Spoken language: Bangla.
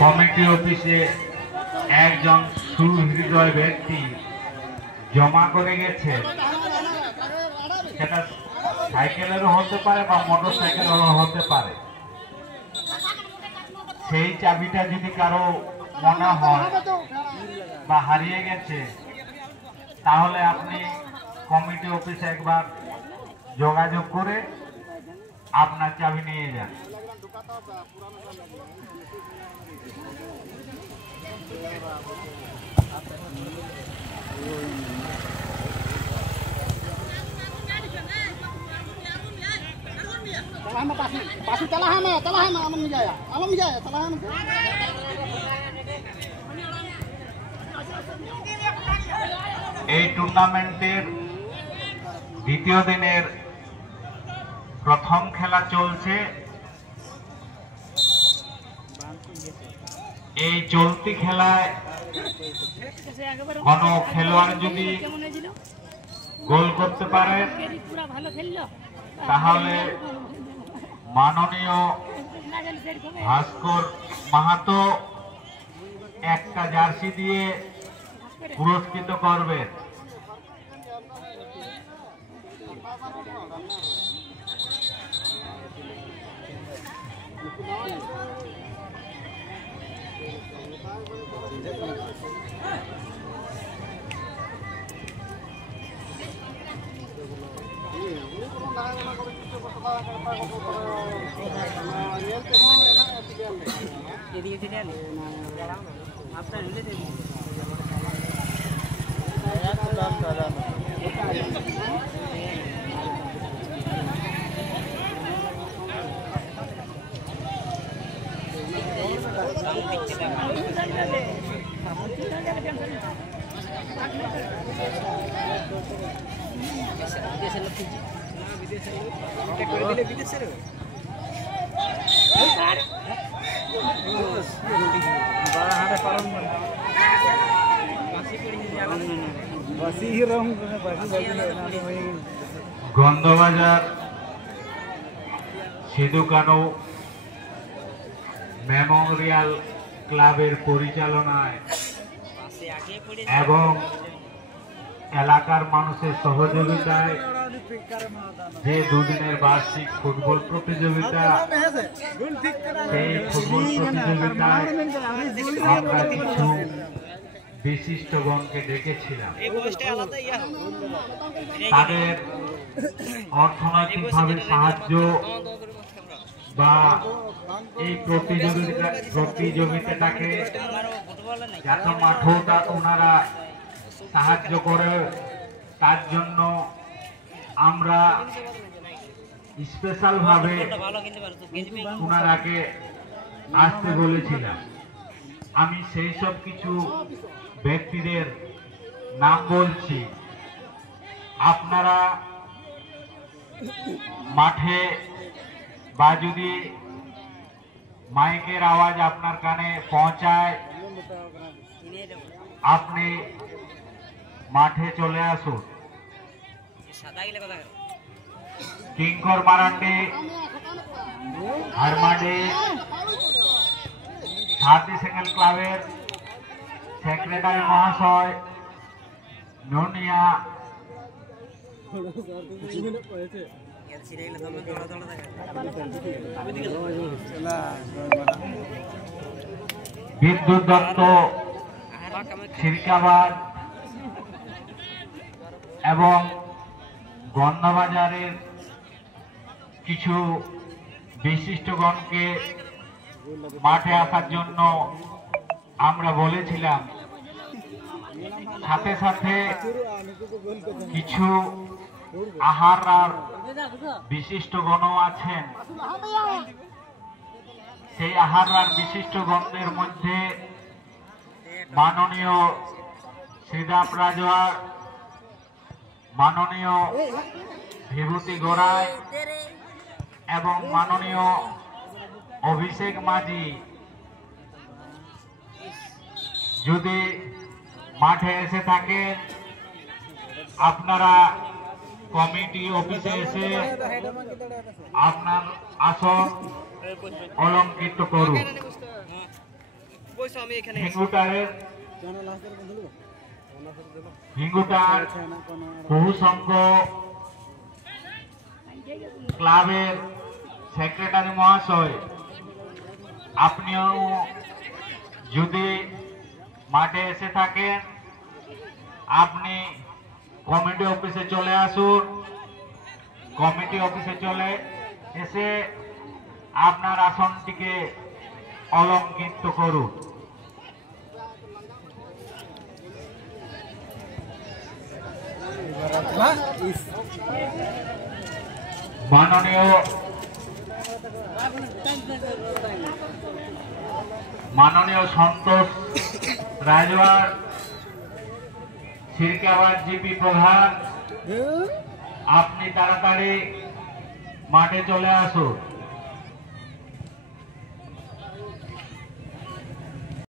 কমিটি অফিসে একজন সুহৃদয় ব্যক্তি জমা করে গেছে, সেটা সাইকেলেরও হতে পারে বা মোটর সাইকেলেরও হতে পারে। সেই চাবিটা যদি কারো মনে হয় বা হারিয়ে গেছে, তাহলে আপনি কমিটি অফিসে একবার যোগাযোগ করে আপনার চাবি নিয়ে যান। এই টুর্নামেন্টের দ্বিতীয় দিনের প্রথম খেলা চলছে। এই চলতি খেলায় কোন খেলোয়াড় যদি গোল করতে পারে, তাহলে মাননীয় ভাস্কর মাহাতো একটা জার্সি দিয়ে পুরস্কৃত করবেন। গন্ধবাজার সিধু কানু মেমোরিয়াল ক্লাবের পরিচালনায় এবং এলাকার মানুষের সহযোগিতায় যে দুদিনের বার্ষিক ফুটবল প্রতিযোগিতা, সেই ফুটবল প্রতিযোগিতায় আমরা কিছু বিশিষ্টগণকে ডেকেছিলাম। তাদের অর্থনৈতিকভাবে সাহায্য বা এই প্রতিযোগিতাটাকে যত মাঠও ওনারা সাহায্য করে, তার জন্য আমরা স্পেশাল ভাবে ওনারাকে আসতে বলেছিলাম। আমি সেই সব কিছু ব্যক্তিদের নাম বলছি। আপনারা মাঠে বা যদি মাইকের আওয়াজ আপনার কানে পৌঁছায়, আপনি মাঠে চলে আসুন। কিঙ্কর মারান্ডি, হারমাডি সারথী সিঙ্গেল ক্লাবের সেক্রেটারি মহাশয়, নোনিয়া বিদ্যুৎ দত্ত খিরকাবাদ এবং গন্ধবাজারের কিছু বিশিষ্টগণকে মাঠে আসার জন্য আমরা বলেছিলাম। সাথে সাথে কিছু আহার বিশিষ্টগণও আছেন। সেই আহার বিশিষ্টগণদের মধ্যে মাননীয় শ্রীদাম রাজওয়ার, মাননীয় বিভূতি গোড়াই এবং মাননীয় অভিষেক মাঝি যদি মাঠে এসে থাকে, আপনারা কমিটি অফিসে এসে আপনার আসন অলঙ্কৃত করুন। হিঙ্গুটার বহু সংখ্যক ক্লাবের সেক্রেটারি মহাশয়, আপনিও যদি মাঠে এসে থাকেন আপনি কমিটি অফিসে চলে আসুন। কমিটি অফিসে চলে এসে আপনার আসনটিকে অলংকৃত করুন। মাননীয় সন্তোষ রাজওয়ার, সিরকাবাদ জিপি প্রধান, আপনি তাড়াতাড়ি মাঠে চলে আসুন।